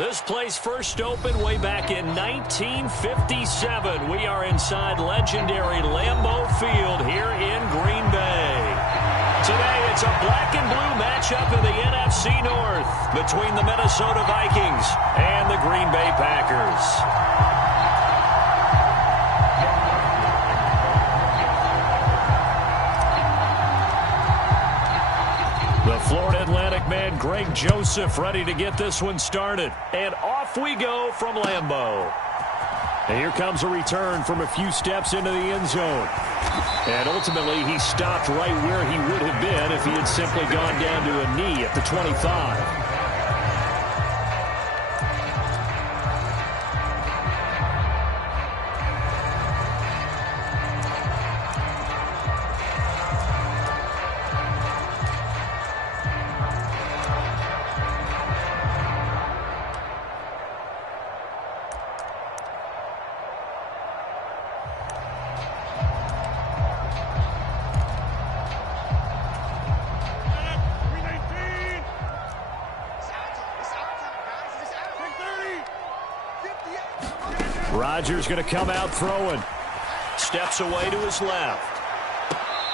This place first opened way back in 1957. We are inside legendary Lambeau Field here in Green Bay. Today, it's a black and blue matchup in the NFC North between the Minnesota Vikings and the Green Bay Packers. The Florida Atlantic man, Greg Joseph, ready to get this one started. And off we go from Lambeau. And here comes a return from a few steps into the end zone. And ultimately, he stopped right where he would have been if he had simply gone down to a knee at the 25. Rodgers going to come out throwing. Steps away to his left.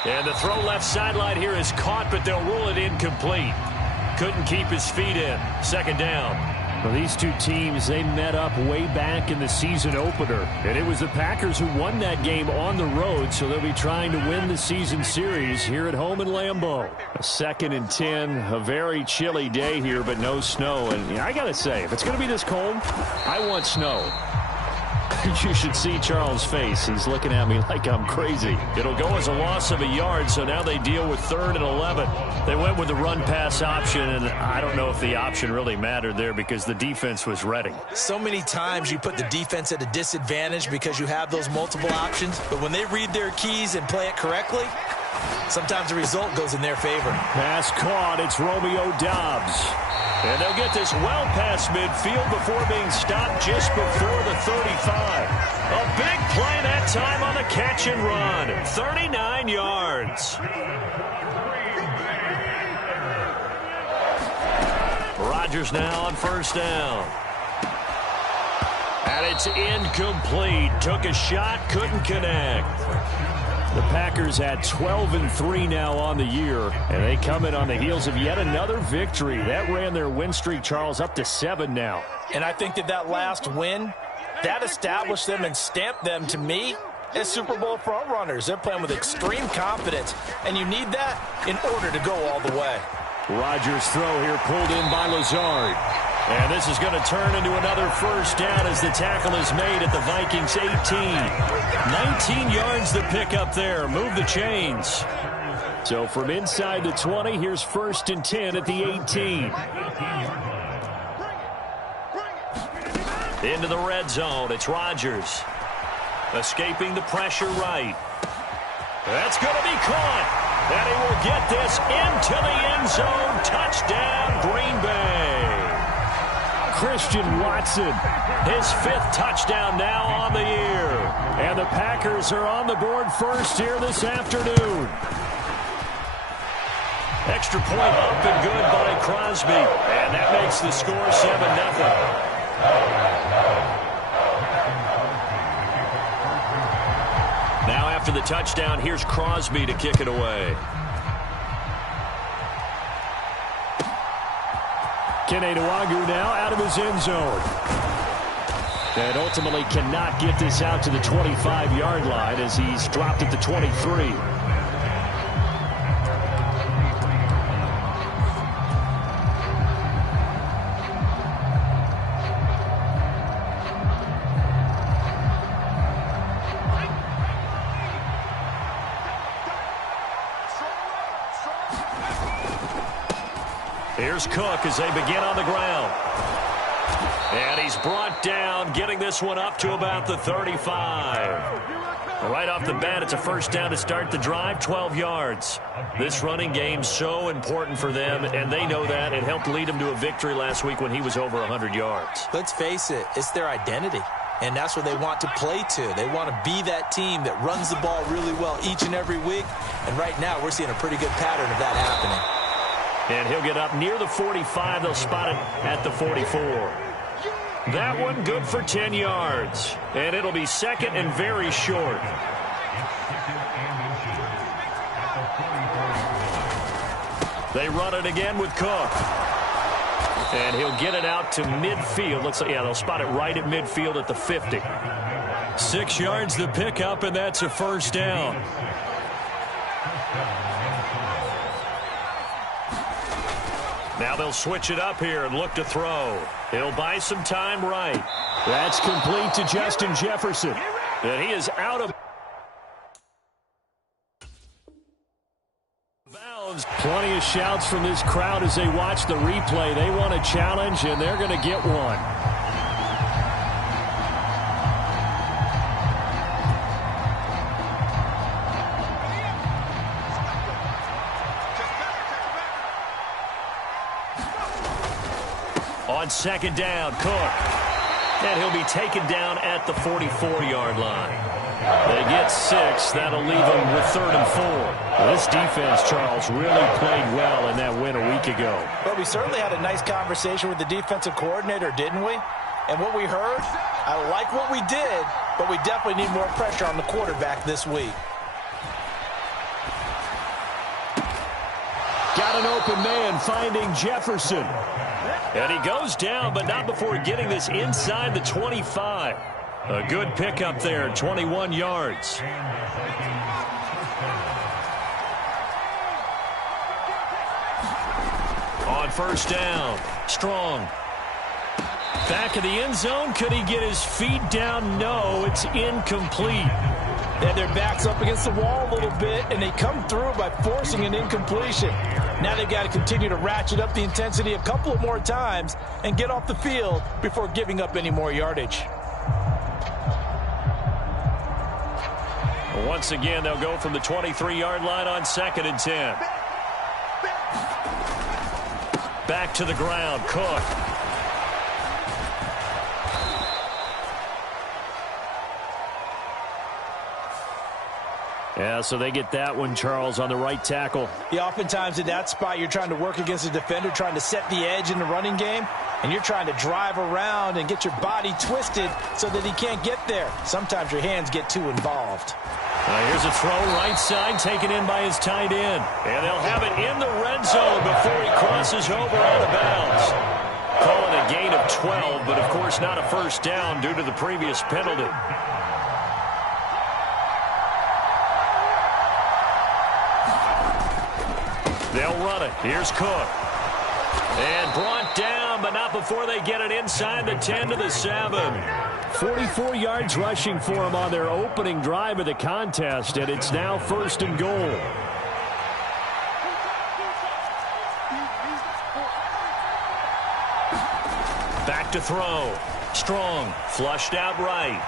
And the throw left sideline here is caught, but they'll rule it incomplete. Couldn't keep his feet in. Second down. Well, these two teams, they met up way back in the season opener. And it was the Packers who won that game on the road, so they'll be trying to win the season series here at home in Lambeau. A 2nd and 10, a very chilly day here, but no snow. And I got to say, if it's going to be this cold, I want snow. You should see Charles' face. He's looking at me like I'm crazy. It'll go as a loss of a yard, so now they deal with 3rd and 11. They went with the run-pass option, and I don't know if the option really mattered there because the defense was ready. So many times you put the defense at a disadvantage because you have those multiple options, but when they read their keys and play it correctly, sometimes the result goes in their favor. Pass caught. It's Romeo Doubs. And they'll get this well past midfield before being stopped just before the 35. A big play that time on the catch and run. 39 yards. Rodgers now on first down. And it's incomplete. Took a shot, couldn't connect. The Packers had 12-3 now on the year, and they come in on the heels of yet another victory. That ran their win streak, Charles, up to 7 now. And I think that last win, that established them and stamped them, to me, as Super Bowl front runners. They're playing with extreme confidence, and you need that in order to go all the way. Rodgers' throw here pulled in by Lazard. And this is going to turn into another first down as the tackle is made at the Vikings 18. 19 yards to pick up there. Move the chains. So from inside the 20, here's 1st and 10 at the 18. Into the red zone. It's Rodgers. Escaping the pressure right. That's going to be caught. And he will get this into the end zone. Touchdown, Green Bay. Christian Watson, his 5th touchdown now on the year. And the Packers are on the board first here this afternoon. Extra point up and good by Crosby. And that makes the score 7-0. Now after the touchdown, here's Crosby to kick it away. Kene Nwangwu now out of his end zone. And ultimately cannot get this out to the 25-yard line as he's dropped at the 23. Here's Cook as they begin on the ground. And he's brought down, getting this one up to about the 35. Right off the bat, it's a first down to start the drive, 12 yards. This running game so important for them, and they know that. It helped lead them to a victory last week when he was over 100 yards. Let's face it, it's their identity. And that's what they want to play to. They want to be that team that runs the ball really well each and every week. And right now, we're seeing a pretty good pattern of that happening. And he'll get up near the 45. They'll spot it at the 44. That one good for 10 yards. And it'll be second and very short. They run it again with Cook. And he'll get it out to midfield. Looks like, yeah, they'll spot it right at midfield at the 50. 6 yards the pickup, and that's a first down. Now they'll switch it up here and look to throw. He'll buy some time right. That's complete to Justin Jefferson. And he is out of bounds. Plenty of shouts from this crowd as they watch the replay. They want a challenge, and they're going to get one. On second down, Cook. And he'll be taken down at the 44-yard line. They get 6. That'll leave them with 3rd and 4. Well, this defense, Charles, really played well in that win a week ago. Well, we certainly had a nice conversation with the defensive coordinator, didn't we? And what we heard, I like what we did, but we definitely need more pressure on the quarterback this week. Got an open man finding Jefferson. And he goes down, but not before getting this inside the 25. A good pickup there, 21 yards. On first down, Strong. Back of the end zone. Could he get his feet down? No, it's incomplete. And their back's up against the wall a little bit, and they come through by forcing an incompletion. Now they've got to continue to ratchet up the intensity a couple of more times and get off the field before giving up any more yardage. Once again, they'll go from the 23-yard line on 2nd and 10. Back to the ground, Cook. Yeah, so they get that one, Charles, on the right tackle. Yeah, oftentimes in that spot, you're trying to work against a defender, trying to set the edge in the running game, and you're trying to drive around and get your body twisted so that he can't get there. Sometimes your hands get too involved. Here's a throw right side, taken in by his tight end. And they'll have it in the red zone before he crosses over out of bounds. Call it a gain of 12, but of course not a first down due to the previous penalty. They'll run it. Here's Cook. And brought down, but not before they get it inside the 10 to the 7. 44 yards rushing for him on their opening drive of the contest, and it's now 1st and goal. Back to throw. Strong. Flushed out right.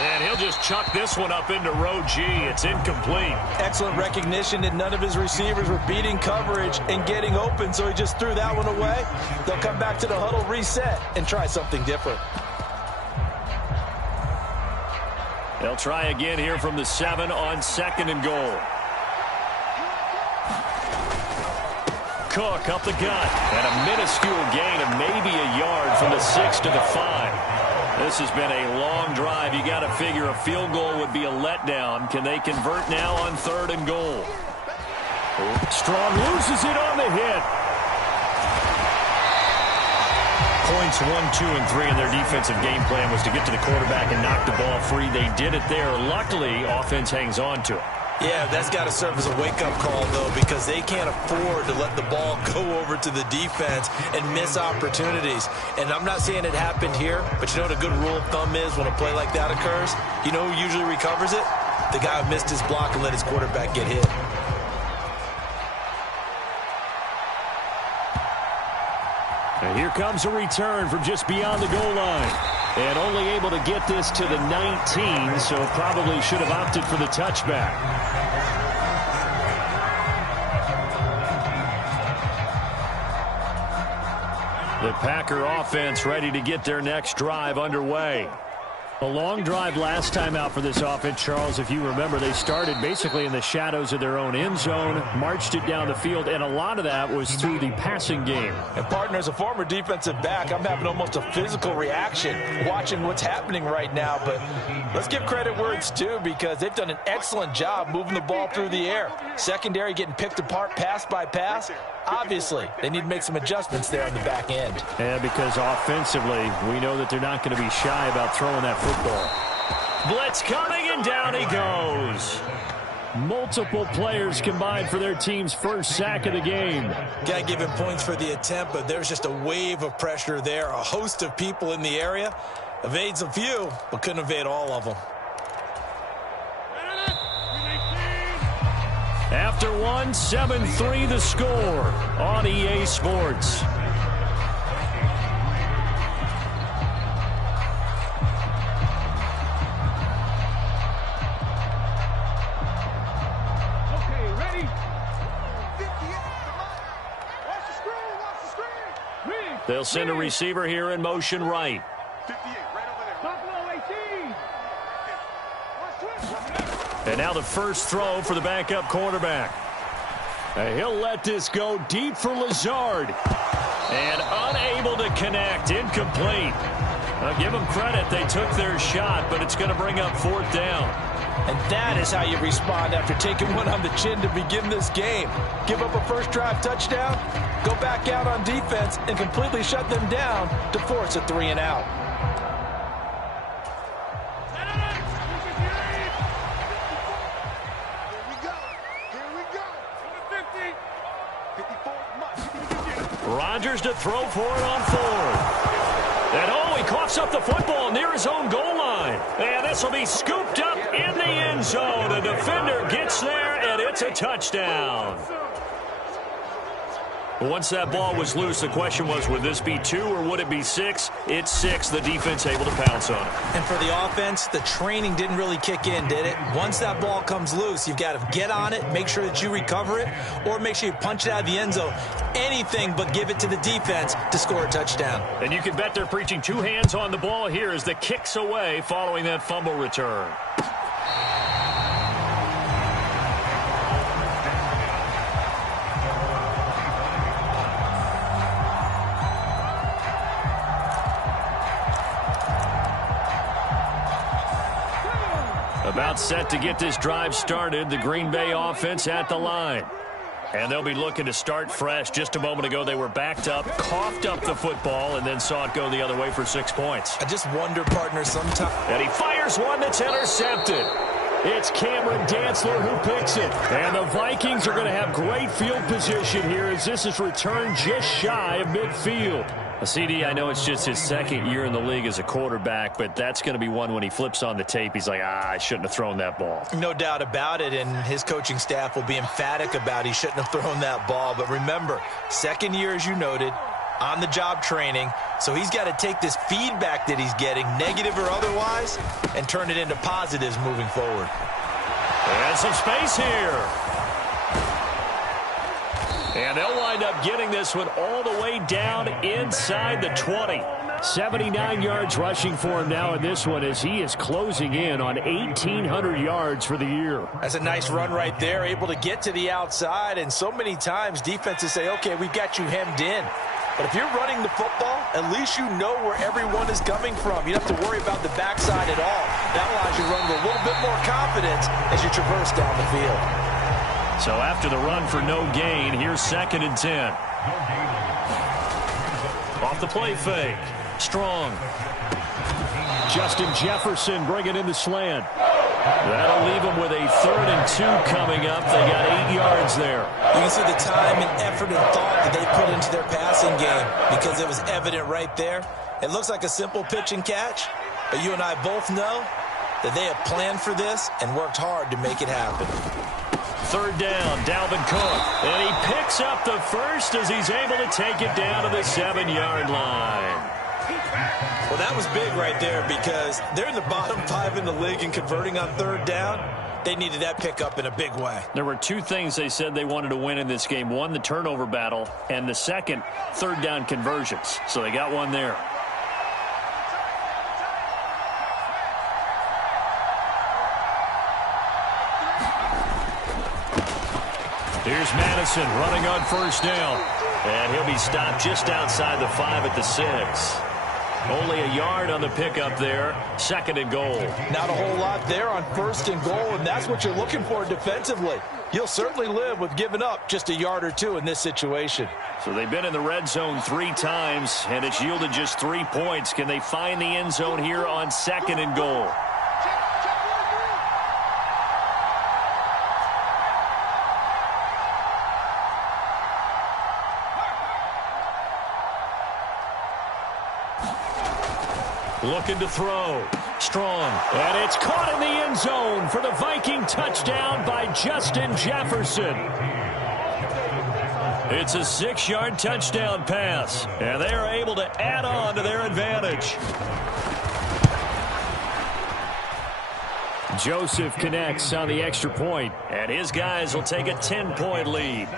And he'll just chuck this one up into row G. It's incomplete. Excellent recognition that none of his receivers were beating coverage and getting open, so he just threw that one away. They'll come back to the huddle, reset, and try something different. They'll try again here from the 7 on 2nd and goal. Cook up the gut. And a minuscule gain of maybe a yard from the 6 to the 5. This has been a long drive. You got to figure a field goal would be a letdown. Can they convert now on 3rd and goal? Strong loses it on the hit. Points 1, 2, and 3 in their defensive game plan was to get to the quarterback and knock the ball free. They did it there. Luckily, offense hangs on to it. Yeah, that's got to serve as a wake-up call, though, because they can't afford to let the ball go over to the defense and miss opportunities. And I'm not saying it happened here, but you know what a good rule of thumb is when a play like that occurs? You know who usually recovers it? The guy who missed his block and let his quarterback get hit. And here comes a return from just beyond the goal line. And only able to get this to the 19, so probably should have opted for the touchback. The Packer offense ready to get their next drive underway. A long drive last time out for this offense, Charles. If you remember, they started basically in the shadows of their own end zone, marched it down the field, and a lot of that was through the passing game. And, partner, as a former defensive back, I'm having almost a physical reaction watching what's happening right now. But let's give credit where it's due, because they've done an excellent job moving the ball through the air. Secondary getting picked apart pass by pass. Obviously, they need to make some adjustments there on the back end. Yeah, because offensively, we know that they're not going to be shy about throwing that football. Blitz coming, and down he goes. Multiple players combined for their team's first sack of the game. Got to give him points for the attempt, but there's just a wave of pressure there. A host of people in the area. Evades a few, but couldn't evade all of them. After one, 7-3 the score on EA Sports. Okay, ready? 58, watch the screen. They'll send a receiver here in motion right. 58, right over there. Buffalo 18. And now the first throw for the backup quarterback. He'll let this go deep for Lazard. And unable to connect. Incomplete. Give them credit. They took their shot, but it's going to bring up fourth down. And that is how you respond after taking one on the chin to begin this game. Give up a first drive touchdown, go back out on defense, and completely shut them down to force a 3-and-out. Rodgers to throw for it on fourth. And he coughs up the football near his own goal line. And this will be scooped up in the end zone. The defender gets there, and it's a touchdown. Once that ball was loose, the question was, would this be 2 or would it be 6? It's 6. The defense able to pounce on it. And for the offense, the training didn't really kick in, did it? Once that ball comes loose, you've got to get on it, make sure that you recover it, or make sure you punch it out of the end zone. Anything but give it to the defense to score a touchdown. And you can bet they're preaching 2 hands on the ball here as the kick's away following that fumble return. About set to get this drive started. The Green Bay offense at the line. And they'll be looking to start fresh. Just a moment ago, they were backed up, coughed up the football, and then saw it go the other way for 6 points. I just wonder, partner, sometimes. And he fires one that's intercepted. It's Cameron Dantzler who picks it. And the Vikings are going to have great field position here as this is returned just shy of midfield. CD, I know it's just his second year in the league as a quarterback, but that's going to be one when he flips on the tape. He's like, I shouldn't have thrown that ball. No doubt about it, and his coaching staff will be emphatic about he shouldn't have thrown that ball. But remember, second year, as you noted, on-the-job training, so he's got to take this feedback that he's getting, negative or otherwise, and turn it into positives moving forward. And some space here. And they'll wind up getting this one all the way down inside the 20. 79 yards rushing for him now in this one as he is closing in on 1,800 yards for the year. That's a nice run right there, able to get to the outside. And so many times defenses say, okay, we've got you hemmed in. But if you're running the football, at least you know where everyone is coming from. You don't have to worry about the backside at all. That allows you to run with a little bit more confidence as you traverse down the field. So after the run for no gain, here's 2nd and 10. Off the play fake. Strong. Justin Jefferson bringing in the slant. That'll leave them with a 3rd and 2 coming up. They got 8 yards there. You can see the time and effort and thought that they put into their passing game because it was evident right there. It looks like a simple pitch and catch, but you and I both know that they have planned for this and worked hard to make it happen. 3rd down, Dalvin Cook. And he picks up the first as he's able to take it down to the 7-yard line. Well, that was big right there because they're in the bottom 5 in the league and converting on 3rd down. They needed that pickup in a big way. There were 2 things they said they wanted to win in this game. One, the turnover battle, and the second, 3rd down conversions. So they got one there. Here's Madison running on first down. And he'll be stopped just outside the 5 at the 6. Only a yard on the pickup there. 2nd and goal. Not a whole lot there on 1st and goal, and that's what you're looking for defensively. You'll certainly live with giving up just a yard or 2 in this situation. So they've been in the red zone 3 times, and it's yielded just 3 points. Can they find the end zone here on 2nd and goal? Looking to throw. Strong. And it's caught in the end zone for the Viking touchdown by Justin Jefferson. It's a 6-yard touchdown pass, and they are able to add on to their advantage. Joseph connects on the extra point, and his guys will take a 10-point lead.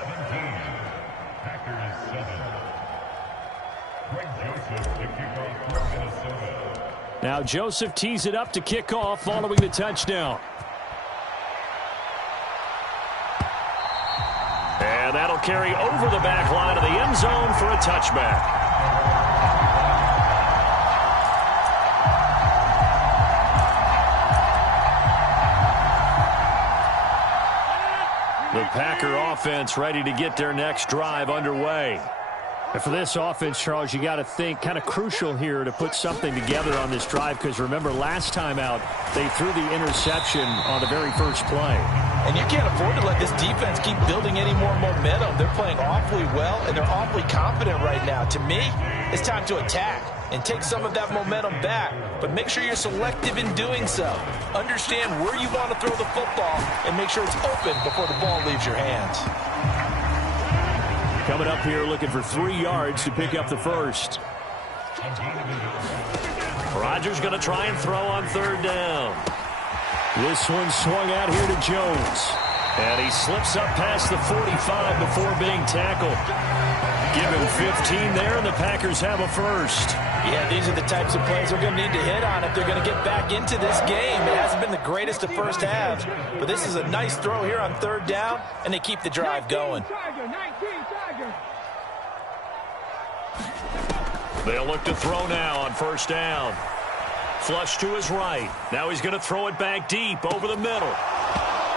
Now Joseph tees it up to kick off following the touchdown. And that'll carry over the back line of the end zone for a touchback. The Packer offense ready to get their next drive underway. And for this offense, Charles, you got to think kind of crucial here to put something together on this drive, because remember last time out they threw the interception on the very first play. And you can't afford to let this defense keep building any more momentum. They're playing awfully well, and they're awfully confident right now. To me, it's time to attack and take some of that momentum back, but make sure you're selective in doing so. Understand where you want to throw the football and make sure it's open before the ball leaves your hands. Coming up here looking for 3 yards to pick up the first. Rodgers going to try and throw on 3rd down. This one swung out here to Jones. And he slips up past the 45 before being tackled. Give him 15 there, and the Packers have a first. Yeah, these are the types of plays they're going to need to hit on if they're going to get back into this game. It hasn't been the greatest of first halves, but this is a nice throw here on 3rd down, and they keep the drive going. They'll look to throw now on 1st down. Flush to his right. Now he's going to throw it back deep over the middle.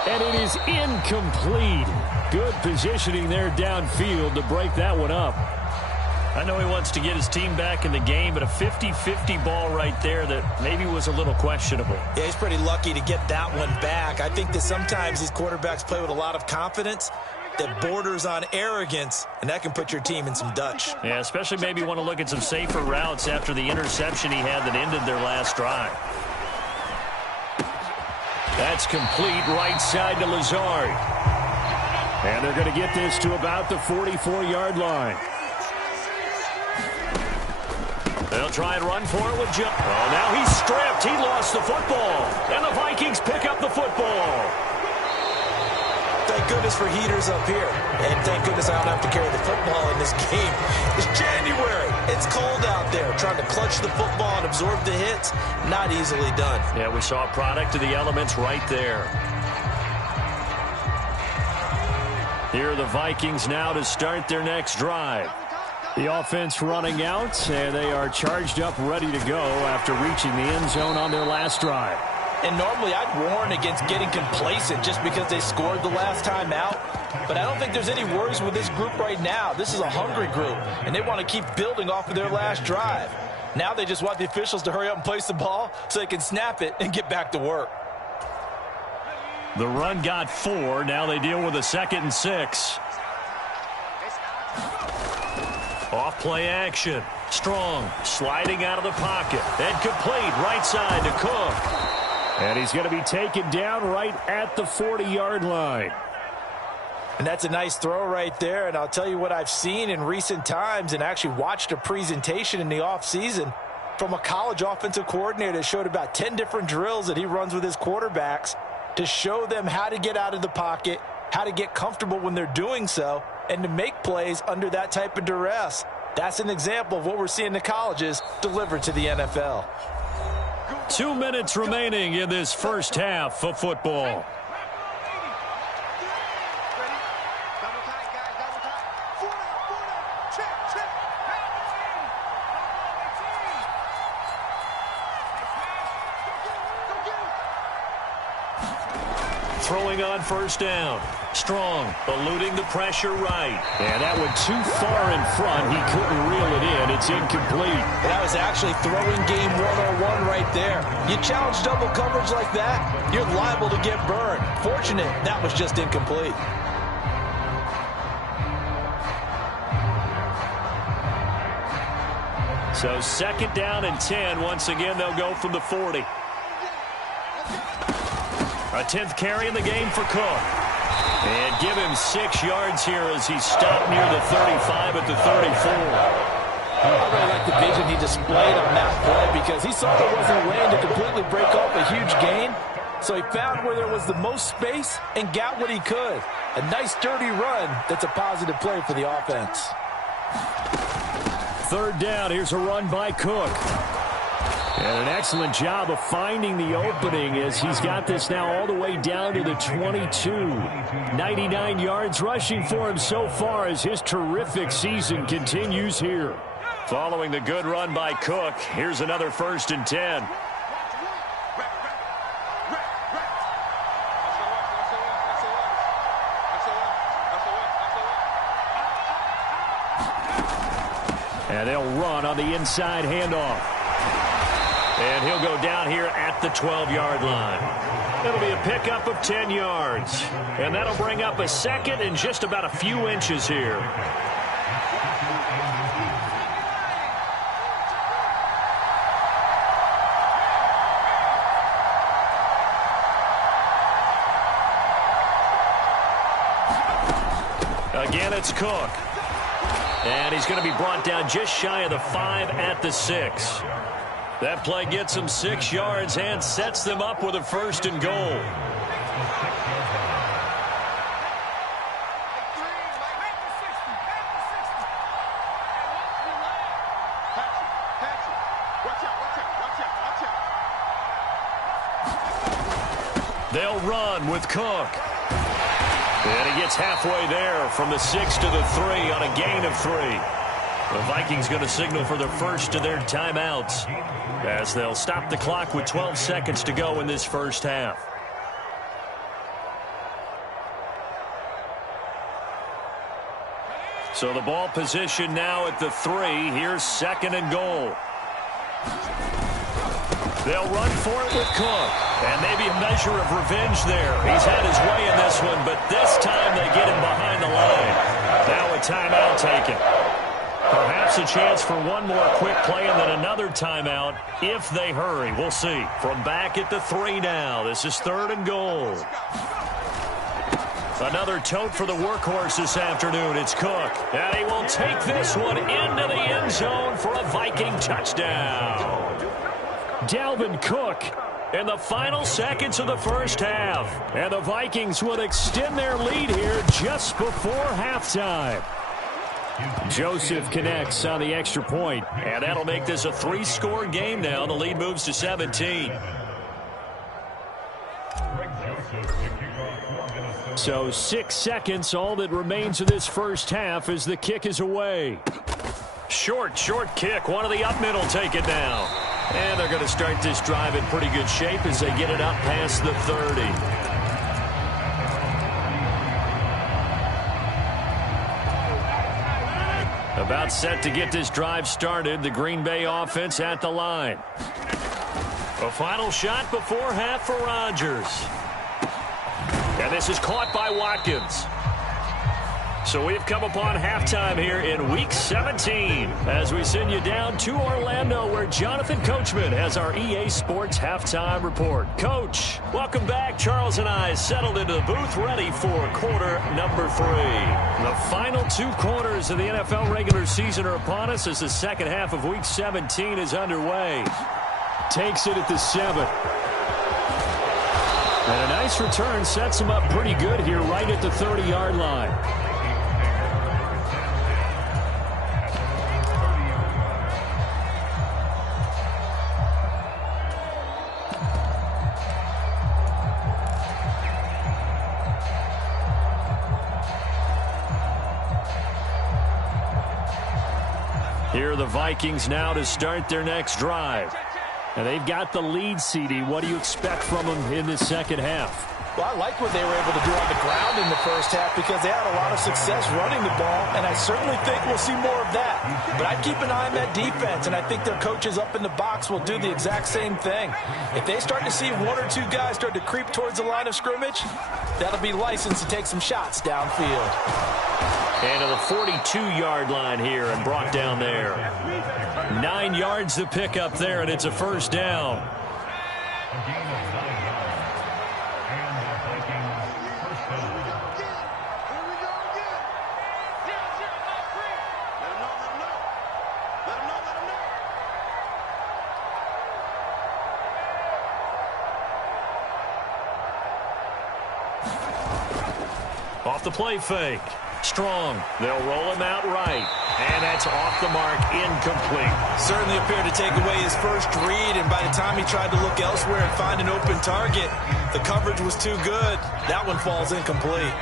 And it is incomplete. Good positioning there downfield to break that one up. I know he wants to get his team back in the game, but a 50-50 ball right there that maybe was a little questionable. Yeah, he's pretty lucky to get that one back. I think that sometimes these quarterbacks play with a lot of confidence that borders on arrogance, and that can put your team in some Dutch. Yeah, especially maybe want to look at some safer routes after the interception he had that ended their last drive. That's complete right side to Lazard. And they're going to get this to about the 44-yard line. They'll try and run for it with Joe. Oh, now he's stripped. He lost the football. And the Vikings pick up the football. Thank goodness for heaters up here. And thank goodness I don't have to carry the football in this game. It's January. It's cold out there. Trying to clutch the football and absorb the hits, not easily done. Yeah, we saw a product of the elements right there. Here are the Vikings now to start their next drive. The offense running out, and they are charged up, ready to go after reaching the end zone on their last drive. And normally I'd warn against getting complacent just because they scored the last time out. But I don't think there's any worries with this group right now. This is a hungry group, and they want to keep building off of their last drive. Now they just want the officials to hurry up and place the ball so they can snap it and get back to work. The run got 4. Now they deal with a 2nd and 6. Off play action. Strong sliding out of the pocket. And complete right side to Cook. And he's going to be taken down right at the 40-yard line. And that's a nice throw right there. And I'll tell you what I've seen in recent times and actually watched a presentation in the offseason from a college offensive coordinator that showed about 10 different drills that he runs with his quarterbacks to show them how to get out of the pocket, how to get comfortable when they're doing so, and to make plays under that type of duress. That's an example of what we're seeing in the colleges delivered to the NFL. 2 minutes remaining in this first half of football. throwing on first down. Strong, eluding the pressure right. And that went too far in front. He couldn't reel it in. It's incomplete. That was actually throwing game 101 right there. You challenge double coverage like that, you're liable to get burned. Fortunate, that was just incomplete. So 2nd down and 10. Once again, they'll go from the 40. A 10th carry in the game for Cook. And give him 6 yards here as he stopped near the 35 at the 34. I really like the vision he displayed on that play because he saw there wasn't a way to completely break off a huge gain. So he found where there was the most space and got what he could. A nice, dirty run that's a positive play for the offense. 3rd down. Here's a run by Cook. And an excellent job of finding the opening as he's got this now all the way down to the 22. 99 yards rushing for him so far as his terrific season continues here. Following the good run by Cook, here's another 1st and 10. And they'll run on the inside handoff. And he'll go down here at the 12-yard line. It'll be a pickup of 10 yards. And that'll bring up a 2nd and just about a few inches here. Again, it's Cook. And he's going to be brought down just shy of the 5 at the 6. That play gets him 6 yards and sets them up with a 1st and goal. They'll run with Cook. And he gets halfway there from the 6 to the 3 on a gain of 3. The Vikings going to signal for the first of their timeouts as they'll stop the clock with 12 seconds to go in this first half. So the ball position now at the 3. Here's 2nd and goal. They'll run for it with Cook. And maybe a measure of revenge there. He's had his way in this one, but this time they get him behind the line. Now a timeout taken. Perhaps a chance for one more quick play and then another timeout if they hurry. We'll see. From back at the 3 now. This is 3rd and goal. Another tote for the workhorse this afternoon. It's Cook. And he will take this one into the end zone for a Viking touchdown. Dalvin Cook in the final seconds of the first half. And the Vikings will extend their lead here just before halftime. Joseph connects on the extra point. And that'll make this a 3-score game now. The lead moves to 17. So 6 seconds, all that remains of this first half as the kick is away. Short kick. One of the up middle take it now. And they're going to start this drive in pretty good shape as they get it up past the 30. About set to get this drive started. The Green Bay offense at the line. A final shot before half for Rodgers. And this is caught by Watkins. So we've come upon halftime here in Week 17 as we send you down to Orlando where Jonathan Coachman has our EA Sports Halftime Report. Coach, welcome back. Charles and I settled into the booth ready for quarter number 3. The final 2 quarters of the NFL regular season are upon us as the second half of Week 17 is underway. Takes it at the 7. And a nice return sets him up pretty good here right at the 30-yard line. Here are the Vikings now to start their next drive. And they've got the lead, CD. What do you expect from them in this second half? Well, I liked what they were able to do on the ground in the first half because they had a lot of success running the ball, and I certainly think we'll see more of that. But I'd keep an eye on that defense, and I think their coaches up in the box will do the exact same thing. If they start to see one or two guys start to creep towards the line of scrimmage, that'll be licensed to take some shots downfield. And to the 42-yard line here and brought down there. 9 yards to pick up there, and it's a first down. Off the play fake. Strong. They'll roll him out right. And that's off the mark, incomplete. Certainly appeared to take away his first read, and by the time he tried to look elsewhere and find an open target, the coverage was too good. That one falls incomplete.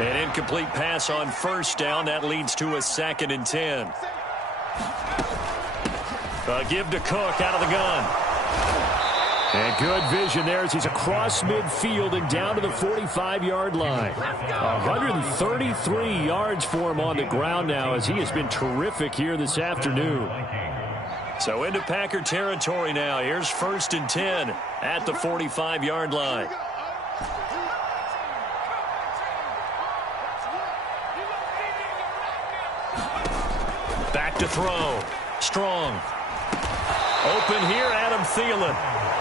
An incomplete pass on first down. That leads to a 2nd and 10. A give to Cook out of the gun. And good vision there as he's across midfield and down to the 45-yard line. 133 yards for him on the ground now as he has been terrific here this afternoon. So into Packer territory now. Here's 1st and 10 at the 45-yard line. Back to throw. Strong. Open here, Adam Thielen.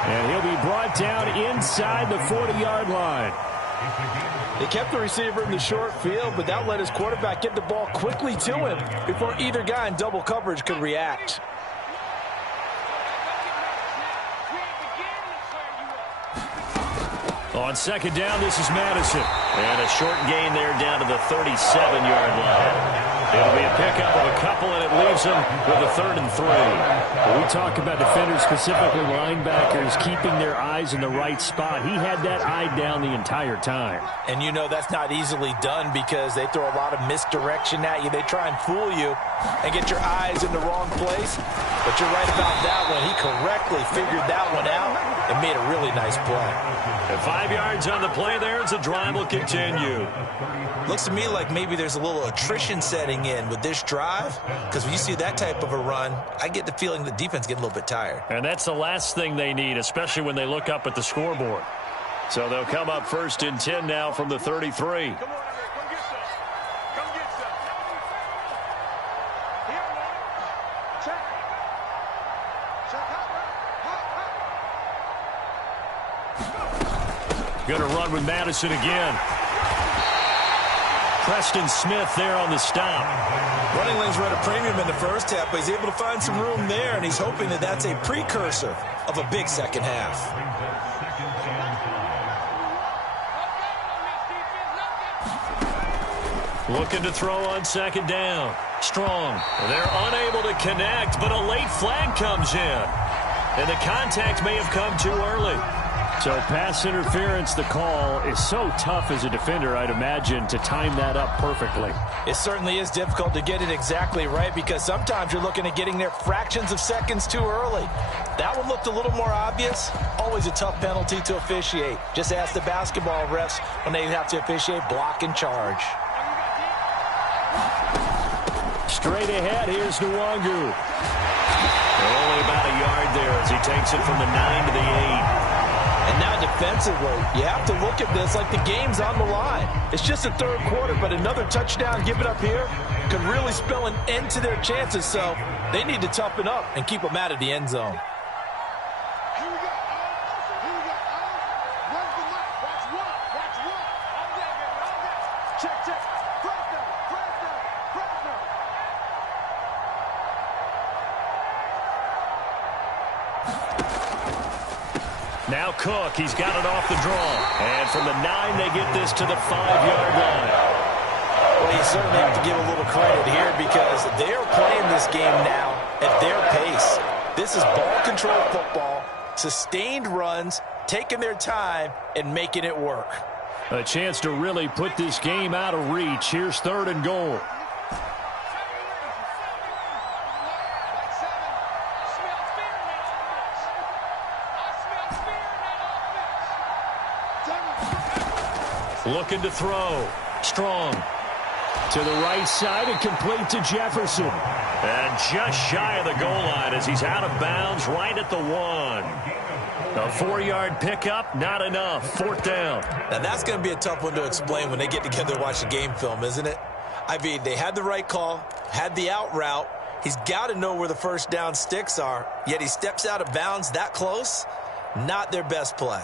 And he'll be brought down inside the 40-yard line. They kept the receiver in the short field, but that let his quarterback get the ball quickly to him before either guy in double coverage could react. On 2nd down, this is Madison. And a short gain there down to the 37-yard line. It'll be a pickup of a couple, and it leaves them with a 3rd and 3. When we talk about defenders, specifically linebackers, keeping their eyes in the right spot. He had that eye down the entire time. And you know that's not easily done because they throw a lot of misdirection at you. They try and fool you and get your eyes in the wrong place. But you're right about that one. He correctly figured that one out and made a really nice play. And 5 yards on the play there as the drive will continue. Looks to me like maybe there's a little attrition setting in with this drive, because when you see that type of a run, I get the feeling the defense getting a little bit tired. And that's the last thing they need, especially when they look up at the scoreboard. So they'll come up 1st and 10 now from the 33. Come on, come get some. Come get some. Here, man. Check. Check. Hop. Going to run with Madison again. Preston Smith there on the stop. Running lanes were at a premium in the first half, but he's able to find some room there, and he's hoping that that's a precursor of a big second half. Looking to throw on 2nd down. Strong. They're unable to connect, but a late flag comes in. And the contact may have come too early. So pass interference, the call is so tough as a defender, I'd imagine, to time that up perfectly. It certainly is difficult to get it exactly right because sometimes you're looking at getting there fractions of seconds too early. That one looked a little more obvious. Always a tough penalty to officiate. Just ask the basketball refs when they have to officiate block and charge. Straight ahead, here's Nwangu. Only about a yard there as he takes it from the 9 to the 8. And now defensively, you have to look at this like the game's on the line. It's just the 3rd quarter, but another touchdown given up here could really spell an end to their chances. So they need to toughen up and keep them out of the end zone. Here we go. Here we go. Where's the mic? Watch one. Watch one. All day, baby. All day. Check, check. Press down. Press down. Press down. Now Cook, he's got it off the draw. And from the 9, they get this to the 5-yard line. Well, you certainly have to give a little credit here because they're playing this game now at their pace. This is ball control football, sustained runs, taking their time, and making it work. A chance to really put this game out of reach. Here's 3rd and goal. Looking to throw. Strong. To the right side and complete to Jefferson. And just shy of the goal line as he's out of bounds right at the 1. A 4-yard pickup, not enough. 4th down. Now that's going to be a tough one to explain when they get together to watch the game film, isn't it? I mean, they had the right call, had the out route. He's got to know where the first down sticks are, yet he steps out of bounds that close. Not their best play.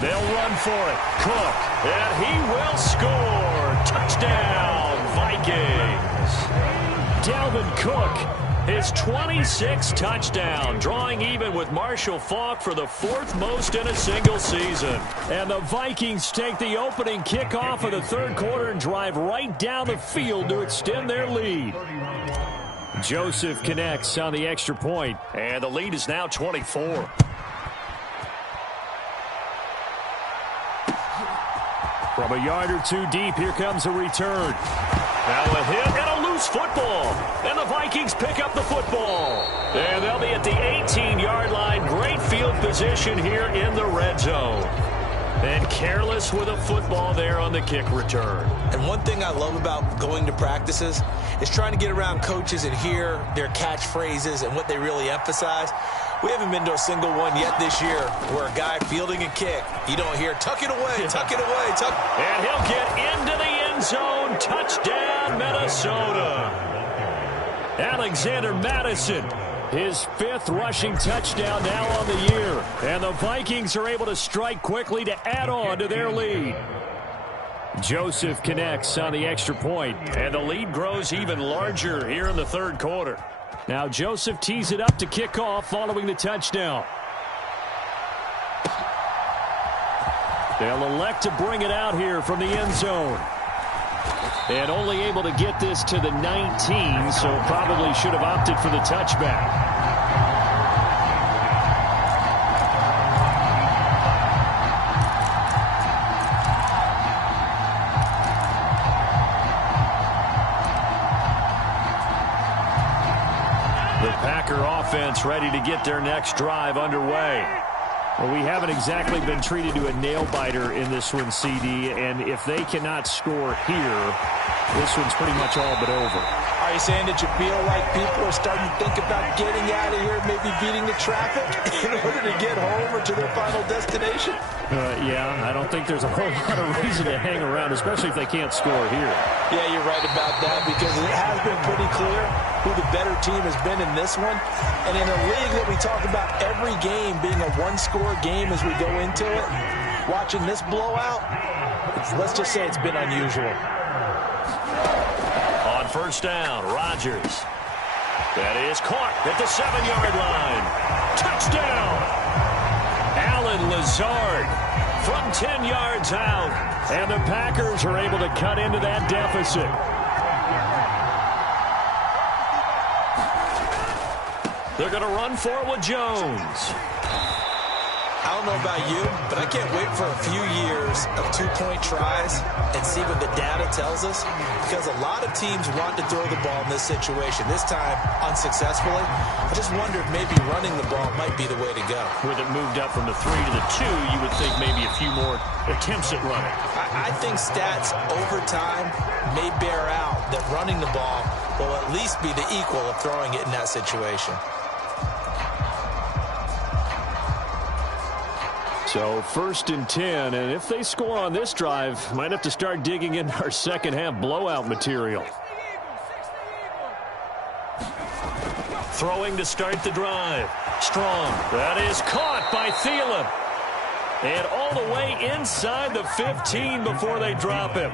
They'll run for it. Cook. And he will score. Touchdown, Vikings. Dalvin Cook, his 26th touchdown, drawing even with Marshall Faulk for the 4th most in a single season. And the Vikings take the opening kickoff of the 3rd quarter and drive right down the field to extend their lead. Joseph connects on the extra point, and the lead is now 24. From a yard or two deep, here comes a return. Now a hit and a loose football. And the Vikings pick up the football. And they'll be at the 18-yard line. Great field position here in the red zone. And careless with a football there on the kick return. And one thing I love about going to practices is trying to get around coaches and hear their catchphrases and what they really emphasize. We haven't been to a single one yet this year where a guy fielding a kick, you don't hear, tuck it away, tuck it away, tuck. And he'll get into the end zone. Touchdown, Minnesota. Alexander Madison, his 5th rushing touchdown now on the year. And the Vikings are able to strike quickly to add on to their lead. Joseph connects on the extra point, and the lead grows even larger here in the 3rd quarter. Now Joseph tees it up to kick off following the touchdown. They'll elect to bring it out here from the end zone. And only able to get this to the 19, so probably should have opted for the touchback. The Packer offense ready to get their next drive underway. Well, we haven't exactly been treated to a nail-biter in this one, CD, and if they cannot score here, this one's pretty much all but over. Are you saying that you feel like people are starting to think about getting out of here, maybe beating the traffic in order to get home or to their final destination? Yeah, I don't think there's a whole lot of reason to hang around, especially if they can't score here. Yeah, you're right about that because it has been pretty clear who the better team has been in this one. And in a league that we talk about every game being a one-score game as we go into it, watching this blowout, let's just say it's been unusual. On 1st down, Rodgers. That is caught at the 7-yard line. Touchdown! Allen Lazard from 10 yards out. And the Packers are able to cut into that deficit. They're going to run for it with Jones. I don't know about you, but I can't wait for a few years of two-point tries and see what the data tells us, because a lot of teams want to throw the ball in this situation, this time unsuccessfully. I just wonder if maybe running the ball might be the way to go. With it moved up from the 3 to the 2, you would think maybe a few more attempts at running. I think stats over time may bear out that running the ball will at least be the equal of throwing it in that situation. So 1st and 10, and if they score on this drive, might have to start digging into our second half blowout material. Throwing to start the drive. Strong. That is caught by Thielen. And all the way inside the 15 before they drop him.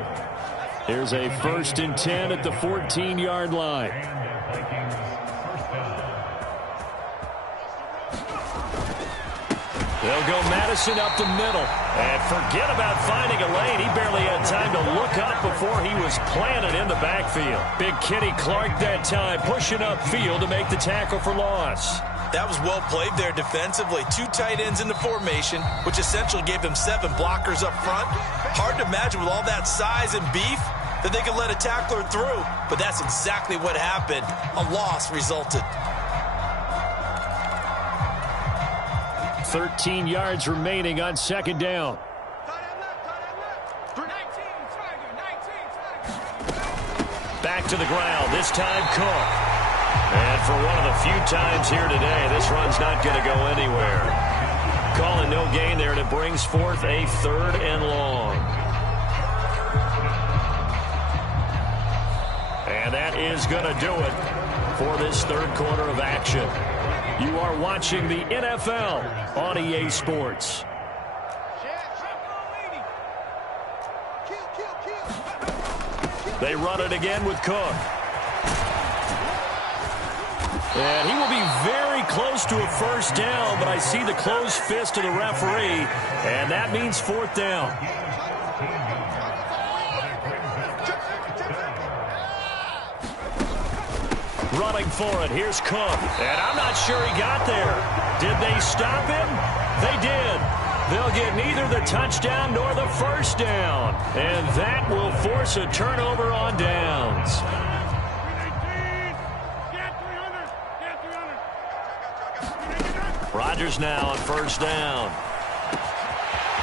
Here's a 1st and 10 at the 14-yard line. They'll go Madison up the middle. And forget about finding a lane. He barely had time to look up before he was planted in the backfield. Big Kenny Clark that time pushing upfield to make the tackle for loss. That was well played there defensively. 2 tight ends in the formation, which essentially gave them 7 blockers up front. Hard to imagine with all that size and beef that they could let a tackler through, but that's exactly what happened. A loss resulted. 13 yards remaining on second down. Back to the ground, this time Cook. And for one of the few times here today, this run's not going to go anywhere. Calling no gain there, and it brings forth a 3rd and long. And that is going to do it for this 3rd quarter of action. You are watching the NFL on EA Sports. They run it again with Cook. And he will be very close to a first down, but I see the closed fist of the referee, and that means 4th down. Running for it, here's Cook. And I'm not sure he got there. Did they stop him? They did. They'll get neither the touchdown nor the first down. And that will force a turnover on downs. Rodgers now on first down.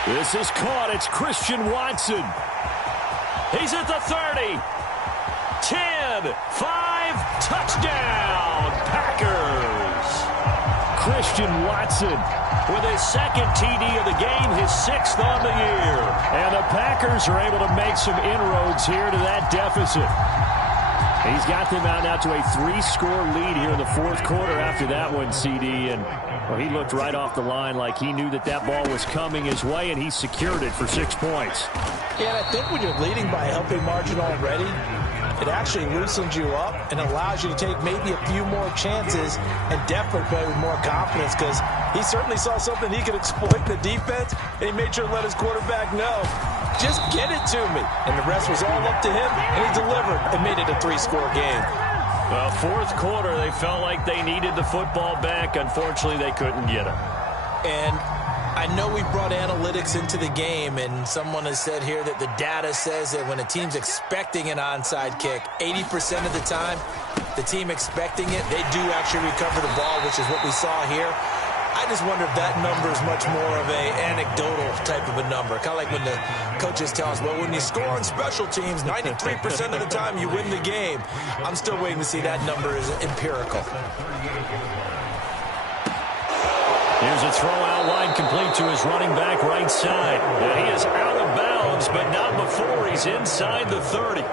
This is caught. It's Christian Watson. He's at the 30. 10, 5, touchdown, Packers. Christian Watson with his 2nd TD of the game, his 6th on the year. And the Packers are able to make some inroads here to that deficit. He's got them out now to a 3-score lead here in the 4th quarter after that one, CD. And well, he looked right off the line like he knew that that ball was coming his way, and he secured it for 6 points. Yeah, and I think when you're leading by a healthy margin already, it actually loosens you up and allows you to take maybe a few more chances and definitely play with more confidence, because he certainly saw something he could exploit in the defense, and he made sure to let his quarterback know, just get it to me. And the rest was all up to him, and he delivered and made it a 3-score game. Well, 4th quarter, they felt like they needed the football back. Unfortunately, they couldn't get it. And I know we brought analytics into the game, and someone has said here that the data says that when a team's expecting an onside kick, 80% of the time, the team expecting it, they do actually recover the ball, which is what we saw here. I just wonder if that number is much more of a anecdotal type of a number. Kind of like when the coaches tell us, well, when you score on special teams, 93% of the time you win the game. I'm still waiting to see that number is empirical. Here's a throw out wide, complete to his running back right side. And he is out of bounds, but not before he's inside the 30.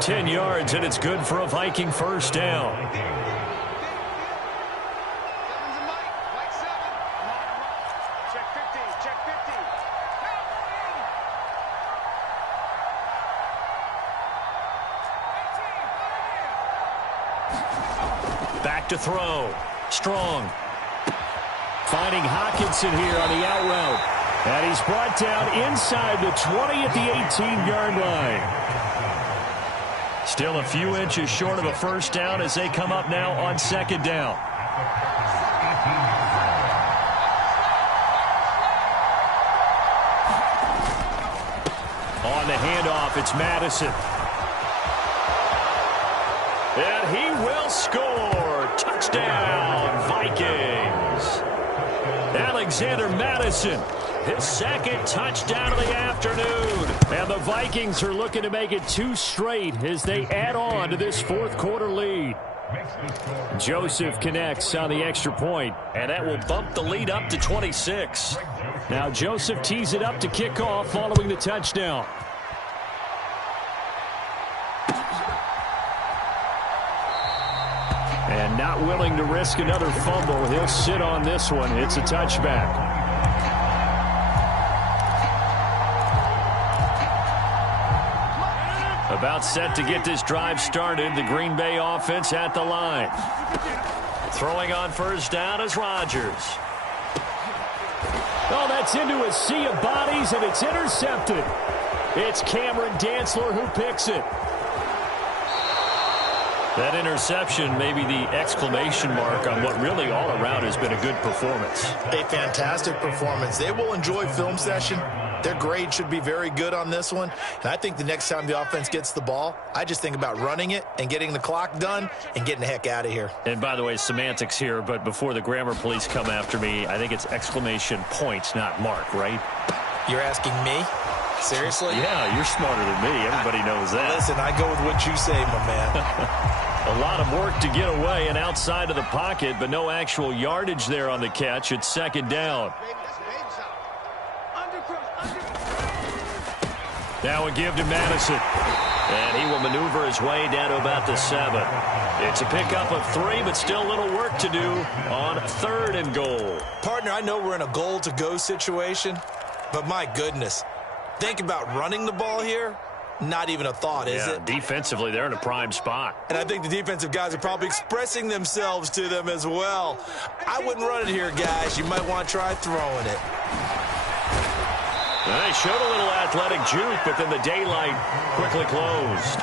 10 yards, and it's good for a Viking first down. Back to throw. Strong. Finding Hawkinson here on the out route. And he's brought down inside the 20 at the 18-yard line. Still a few inches short of a first down as they come up now on second down. On the handoff, it's Madison. And he will score. Touchdown, Vikings. Alexander Madison, his 2nd touchdown of the afternoon. And the Vikings are looking to make it 2 straight as they add on to this 4th quarter lead. Joseph connects on the extra point, and that will bump the lead up to 26. Now Joseph tees it up to kick off following the touchdown. And not willing to risk another fumble, he'll sit on this one. It's a touchback. About set to get this drive started. The Green Bay offense at the line. Throwing on first down is Rodgers. Oh, that's into a sea of bodies, and it's intercepted. It's Cameron Dantzler who picks it. That interception may be the exclamation mark on what really all around has been a good performance. A fantastic performance. They will enjoy film session. Their grade should be very good on this one. And I think the next time the offense gets the ball, I just think about running it and getting the clock done and getting the heck out of here. And by the way, semantics here, but before the grammar police come after me, I think it's exclamation points, not mark, right? You're asking me? Seriously? Yeah, you're smarter than me. Everybody knows that. Listen, I go with what you say, my man. A lot of work to get away and outside of the pocket, but no actual yardage there on the catch. It's second down. Now a give to Madison. And he will maneuver his way down to about the 7. It's a pickup of 3, but still a little work to do on 3rd and goal. Partner, I know we're in a goal-to-go situation, but my goodness, think about running the ball here. Not even a thought, is it? Defensively, they're in a prime spot. And I think the defensive guys are probably expressing themselves to them as well. I wouldn't run it here, guys. You might want to try throwing it. They showed a little athletic juke, but then the daylight quickly closed.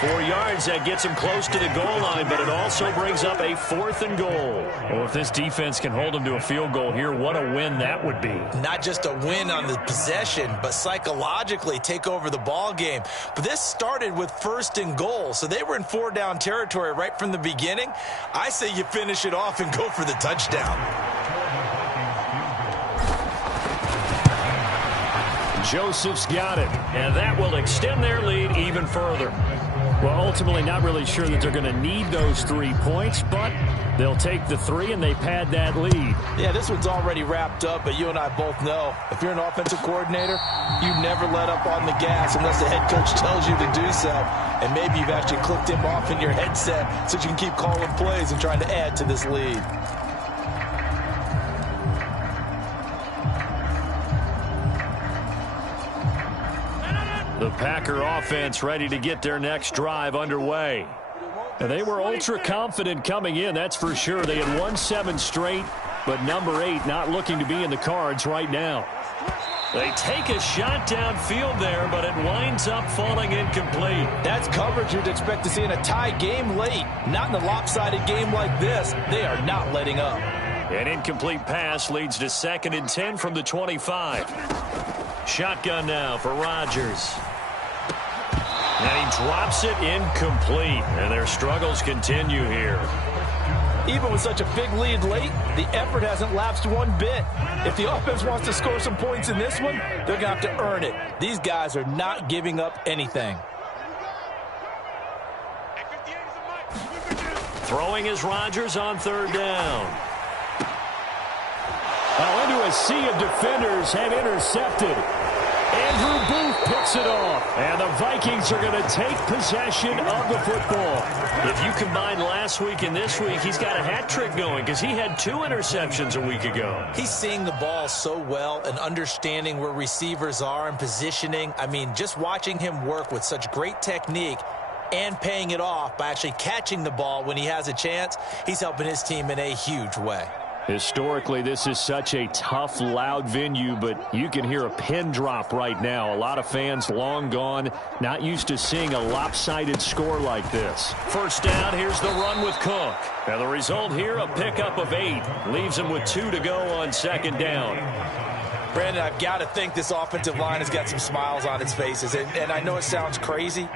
4 yards, that gets him close to the goal line, but it also brings up a 4th and goal. Well, if this defense can hold them to a field goal here, what a win that would be. Not just a win on the possession, but psychologically take over the ball game. But this started with 1st and goal, so they were in 4-down territory right from the beginning. I say you finish it off and go for the touchdown. Joseph's got it, and that will extend their lead even further. Well, ultimately not really sure that they're going to need those 3 points, but they'll take the 3 and they pad that lead. Yeah, this one's already wrapped up, but you and I both know if you're an offensive coordinator, you never let up on the gas unless the head coach tells you to do so. And maybe you've actually clicked him off in your headset so you can keep calling plays and trying to add to this lead. The Packer offense ready to get their next drive underway. And they were ultra confident coming in, that's for sure. They had won 7 straight, but number 8 not looking to be in the cards right now. They take a shot downfield there, but it winds up falling incomplete. That's coverage you'd expect to see in a tie game late. Not in a lopsided game like this. They are not letting up. An incomplete pass leads to 2nd and 10 from the 25. Shotgun now for Rodgers. And he drops it incomplete. And their struggles continue here. Even with such a big lead late, the effort hasn't lapsed one bit. If the offense wants to score some points in this one, they're going to have to earn it. These guys are not giving up anything. Throwing is Rodgers on 3rd down. Now into a sea of defenders and intercepted. Andrew Booth picks it off. And the Vikings are going to take possession of the football. If you combine last week and this week, he's got a hat trick going because he had 2 interceptions a week ago. He's seeing the ball so well and understanding where receivers are and positioning. I mean, just watching him work with such great technique and paying it off by actually catching the ball when he has a chance, he's helping his team in a huge way. Historically, this is such a tough, loud venue, but you can hear a pin drop right now. A lot of fans long gone, not used to seeing a lopsided score like this. First down, here's the run with Cook. And the result here, a pickup of 8. Leaves him with 2 to go on 2nd down. Brandon, I've got to think this offensive line has got some smiles on its faces. And I know it sounds crazy,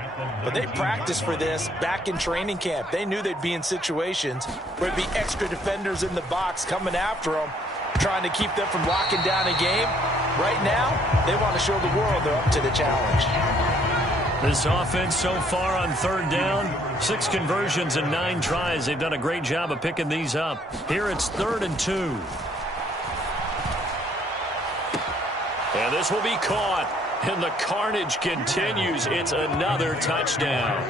but they practiced for this back in training camp. They knew they'd be in situations where it'd be extra defenders in the box coming after them, trying to keep them from locking down a game. Right now, they want to show the world they're up to the challenge. This offense so far on 3rd down, 6 conversions and 9 tries. They've done a great job of picking these up. Here it's 3rd and 2. And this will be caught. And the carnage continues. It's another touchdown.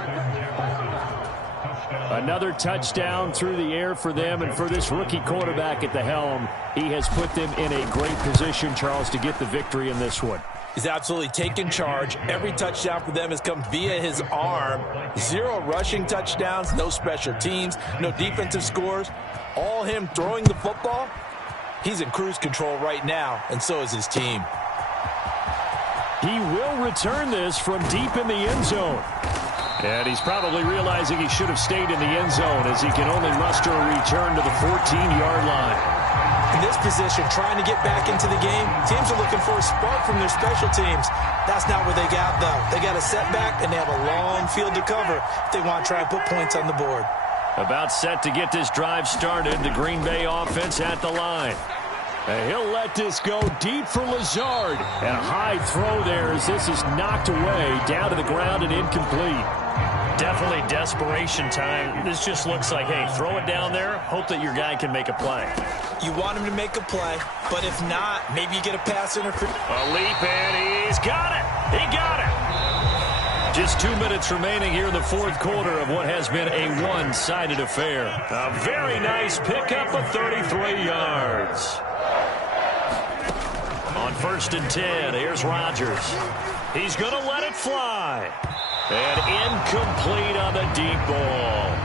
Another touchdown through the air for them. And for this rookie quarterback at the helm, he has put them in a great position, Charles, to get the victory in this one. He's absolutely taken charge. Every touchdown for them has come via his arm. 0 rushing touchdowns, no special teams, no defensive scores. All him throwing the football. He's in cruise control right now, and so is his team. He will return this from deep in the end zone. And he's probably realizing he should have stayed in the end zone as he can only muster a return to the 14-yard line. In this position, trying to get back into the game, teams are looking for a spark from their special teams. That's not what they got, though. They got a setback, and they have a long field to cover if they want to try and put points on the board. About set to get this drive started, the Green Bay offense at the line. And he'll let this go deep for Lazard. And a high throw there as this is knocked away, down to the ground and incomplete. Definitely desperation time. This just looks like, hey, throw it down there, hope that your guy can make a play. You want him to make a play, but if not, maybe you get a pass interference. A leap, and he's got it. He got it. Just 2 minutes remaining here in the fourth quarter of what has been a one-sided affair. A very nice pickup of 33 yards. On 1st and 10, here's Rodgers. He's going to let it fly. And incomplete on the deep ball.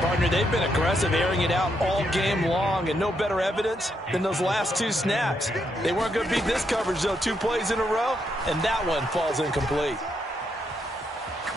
Partner, they've been aggressive, airing it out all game long, and no better evidence than those last 2 snaps. They weren't going to beat this coverage, though, 2 plays in a row, and that one falls incomplete.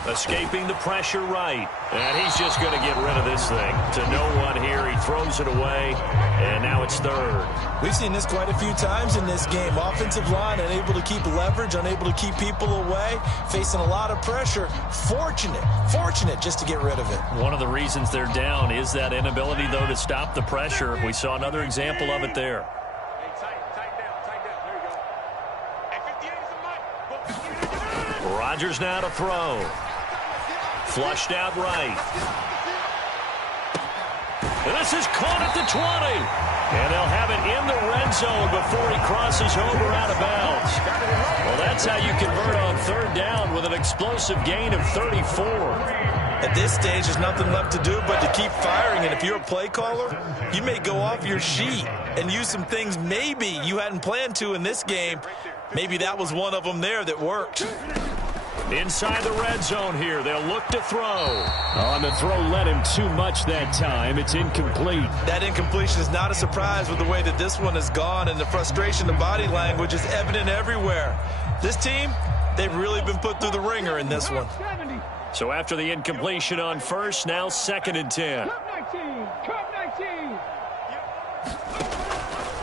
Escaping the pressure right. And he's just going to get rid of this thing. To no one here. He throws it away. And now it's 3rd. We've seen this quite a few times in this game. Offensive line unable to keep leverage, unable to keep people away, facing a lot of pressure. Fortunate just to get rid of it. One of the reasons they're down is that inability, though, to stop the pressure. We saw another example of it there. Rodgers now to throw. Flushed out right. And this is caught at the 20. And they'll have it in the red zone before he crosses over out of bounds. Well, that's how you convert on 3rd down with an explosive gain of 34. At this stage, there's nothing left to do but to keep firing. And if you're a play caller, you may go off your sheet and use some things maybe you hadn't planned to in this game. Maybe that was one of them there that worked. Inside the red zone here, they'll look to throw. On the throw, led him too much that time. It's incomplete. That incompletion is not a surprise with the way that this one has gone, and the frustration, the body language is evident everywhere. This team, they've really been put through the ringer in this one. So after the incompletion on 1st, now 2nd and 10.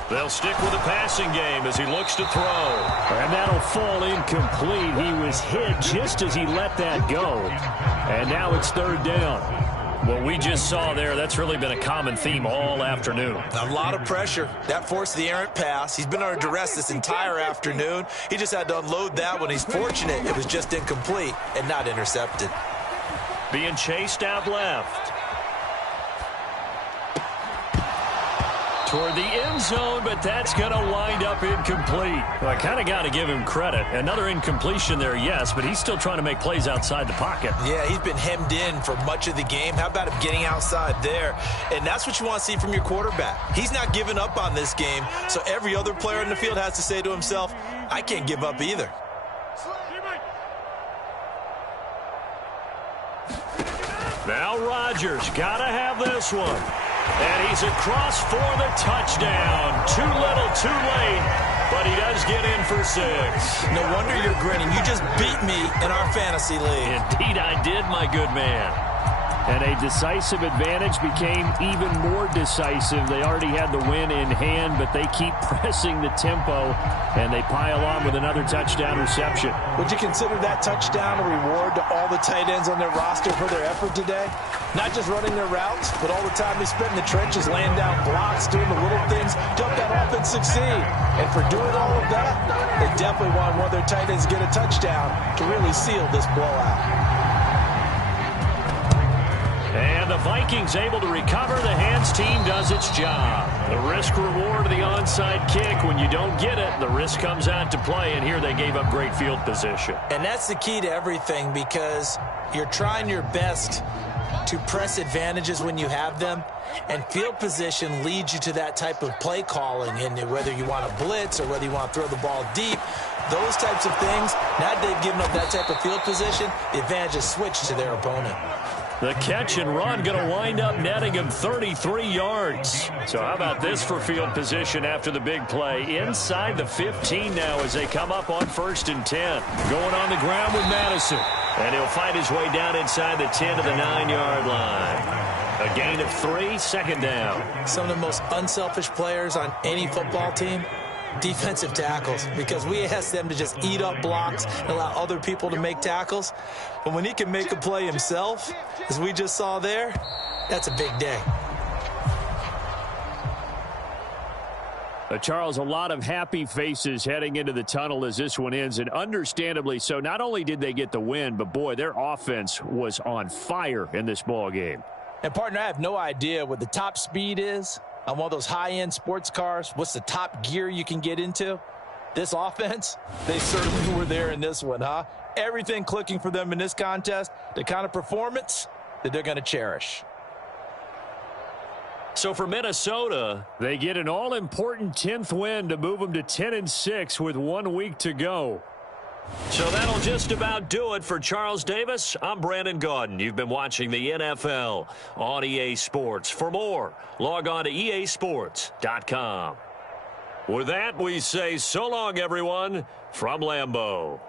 They'll stick with the passing game as he looks to throw. And that'll fall incomplete. He was hit just as he let that go. And now it's 3rd down. What we just saw there, that's really been a common theme all afternoon. A lot of pressure. That forced the errant pass. He's been under duress this entire afternoon. He just had to unload that one. He's fortunate it was just incomplete and not intercepted. Being chased out left. Toward the end zone, but that's going to wind up incomplete. Well, I kind of got to give him credit. Another incompletion there, yes, but he's still trying to make plays outside the pocket. Yeah, he's been hemmed in for much of the game. How about him getting outside there? And that's what you want to see from your quarterback. He's not giving up on this game, so every other player in the field has to say to himself, I can't give up either. Now Rodgers got to have this one. And he's across for the touchdown. Too little, too late, but he does get in for 6. No wonder you're grinning. You just beat me in our fantasy league. Indeed I did, my good man. And a decisive advantage became even more decisive. They already had the win in hand, but they keep pressing the tempo, and they pile on with another touchdown reception. Would you consider that touchdown a reward to all the tight ends on their roster for their effort today? Not just running their routes, but all the time they spent in the trenches, laying down blocks, doing the little things to help that offense succeed. And for doing all of that, they definitely want one of their tight ends to get a touchdown to really seal this blowout. And the Vikings able to recover. The hands team does its job. The risk-reward of the onside kick. When you don't get it, the risk comes out to play, and here they gave up great field position. And that's the key to everything, because you're trying your best to press advantages when you have them, and field position leads you to that type of play calling. And whether you want to blitz or whether you want to throw the ball deep, those types of things, now that they've given up that type of field position, the advantage is switched to their opponent. The catch and run going to wind up netting him 33 yards. So how about this for field position after the big play? Inside the 15 now as they come up on 1st and 10. Going on the ground with Madison. And he'll fight his way down inside the 10 to the 9-yard line. A gain of 3, second down. Some of the most unselfish players on any football team, defensive tackles, because we ask them to just eat up blocks and allow other people to make tackles. But when he can make a play himself, as we just saw there, that's a big day. Charles, a lot of happy faces heading into the tunnel as this one ends, and understandably so. Not only did they get the win, but, boy, their offense was on fire in this ball game. And, partner, I have no idea what the top speed is on one of those high-end sports cars. What's the top gear you can get into? This offense, they certainly were there in this one, huh? Everything clicking for them in this contest, the kind of performance that they're going to cherish. So for Minnesota, they get an all-important 10th win to move them to 10-6 with 1 week to go. So that'll just about do it for Charles Davis. I'm Brandon Gaudin. You've been watching the NFL on EA Sports. For more, log on to easports.com. With that, we say so long, everyone, from Lambeau.